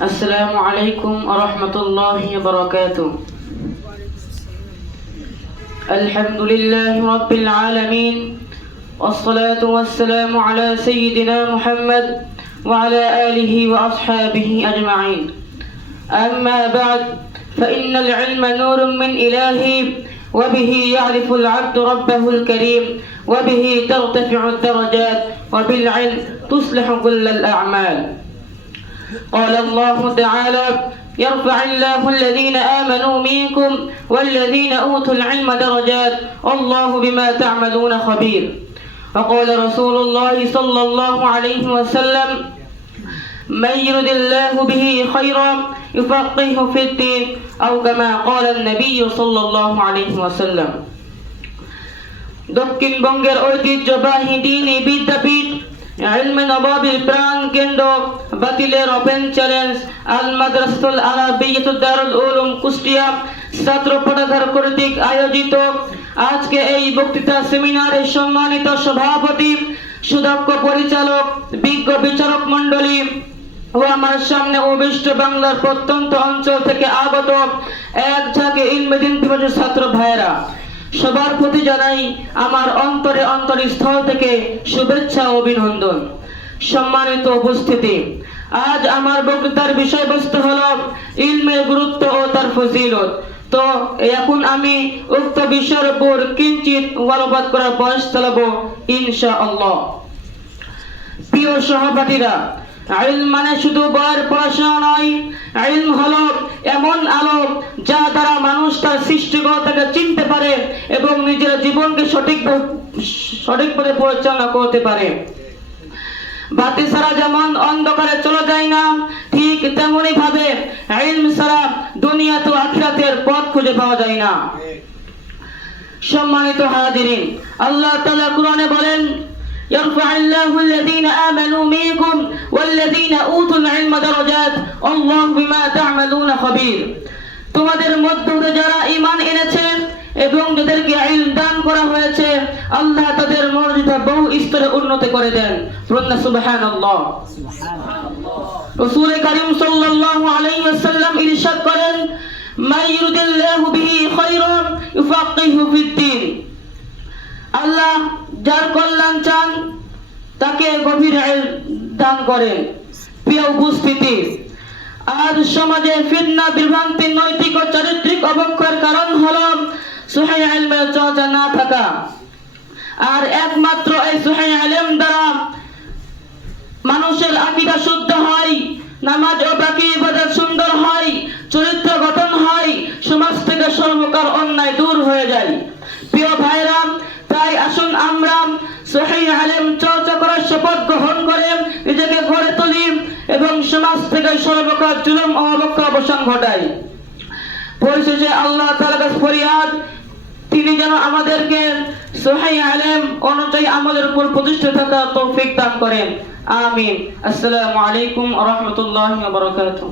السلام عليكم ورحمة الله وبركاته. الحمد لله رب العالمين، والصلاة والسلام على سيدنا محمد وعلى آله وأصحابه أجمعين. أما بعد، فإن العلم نور من إلهي، وبه يعرف العبد ربه الكريم، وبه ترتفع الدرجات، وبالعلم تصلح كل الأعمال. قال الله تعالى: يرفع الله الذين آمنوا منكم والذين أوتوا العلم درجات، والله بما تعملون خبير. وقال رسول الله صلى الله عليه وسلم: من يرد الله به خيرا يفقهه في الدين، أو كما قال النبي صلى الله عليه وسلم. দক্ষিণবঙ্গের ঐতিহ্যবাহী দ্বীনি বিদ্যাপীঠ ইলমে নবাবির প্রাণ কেন্দ্র বাতিলের ওপেন চ্যালেঞ্জ আল মাদ্রাসাতুল আরাবিয়াতুদ দারুল উলুম কুষ্টিয়া ছাত্র পাঠাগার কর্তৃক আয়োজিত আজকে এই বক্তৃতা সেমিনারের সম্মানিত সভাপতি, সুদক্ষ পরিচালক, বিজ্ঞ বিচারক মণ্ডলী ও আমার সামনে অবিষ্ট বাংলার প্রত্যন্ত অঞ্চল থেকে আগত এক ঝাঁকে ইলমেদিন পিপাসু ছাত্র ভাইয়েরা, সবার প্রতি জানাই আমার অন্তরস্থল থেকে শুভেচ্ছা ও অভিনন্দন। সম্মানিত উপস্থিতি, আজ আমার বক্তৃতার বিষয়বস্তু হলো ইলমের গুরুত্ব ও তার ফজিলত। তো এখন আমি উক্ত বিষয়ের উপর কিঞ্চিত ওয়ালাবাদ করার বয়স চালাবো ইনশাআল্লাহ। প্রিয় সহপাঠীরা, ইলম মানে শুধু বইয়ের পড়াশোনা নয়। ইলম হলো এমন আলো যা দ্বারা মানুষ তার সৃষ্টিকর্তাকে চিনতে পারে এবং নিজের জীবনকে সঠিকভাবে পরিচালনা করতে পারে। বাতি ছাড়া যেমন অন্ধকারে চলে যায় না, ঠিক তেমনি ভাবে ইলম ছাড়া দুনিয়াতে ও আখিরাতের পথ খুঁজে পাওয়া যায় না। সম্মানিত হাজিরিন, আল্লাহ তাআলা কুরআনে বলেন: يرفع الله الذين آمنوا منكم والذين أوتوا العلم درجات والله بما تعملون خبير। তোমাদের মধ্যে যারা ঈমান এনেছে এবং যাদেরকে ইলম দান করা হয়েছে, আল্লাহ তাদের মর্যাদা বহু স্তরে উন্নত করে দেন। বলুন সুবহানাল্লাহ। রাসূল কারীম সাল্লাল্লাহু আলাইহি ওয়াসাল্লাম ইরশাদ করেন: মান ইউরিদিল্লাহু বিহি খায়রান ইউফাক্কিহু ফিদ-দ্বীন। আল্লাহ যার কল্যাণ চান তাকে গভীর ইলম দান করেন। প্রিয় উপস্থিতি, আজ সমাজে ফিতনা, বিভ্রান্তি, নৈতিক ও চারিত্রিক অবক্ষয়ের কারণ হলো সহিহ ইলমের চর্চা না থাকা। আর একমাত্র এই সহিহ ইলম দ্বারা মানুষের আকীদা শুদ্ধ হয়, নামাজ ও বাকি ইবাদত সুন্দর হয়, চরিত্র গঠন হয়, সমাজ থেকে সর্বপ্রকার অন্যায় দূর হয়ে যায়। প্রিয় ভাইরা, তাই আসুন আমরা সহিহ ইলম চর্চা করার শপথ গ্রহণ করে নিজেকে গড়ে তুলি এবং সমাজ থেকে সর্বপ্রকার জুলুম ও অবক্ষয় অবসান ঘটাই। পরিশেষে আল্লাহ তাআলার কাছে ফরিয়াদ, তিনি যেন আমাদেরকে সহিহ ইলম অনুযায়ী আমাদের উপর প্রতিষ্ঠিত থাকার তৌফিক দান করেন। আমিন। আসসালামু আলাইকুম ওয়া রাহমাতুল্লাহি ওয়া বারাকাতুহু।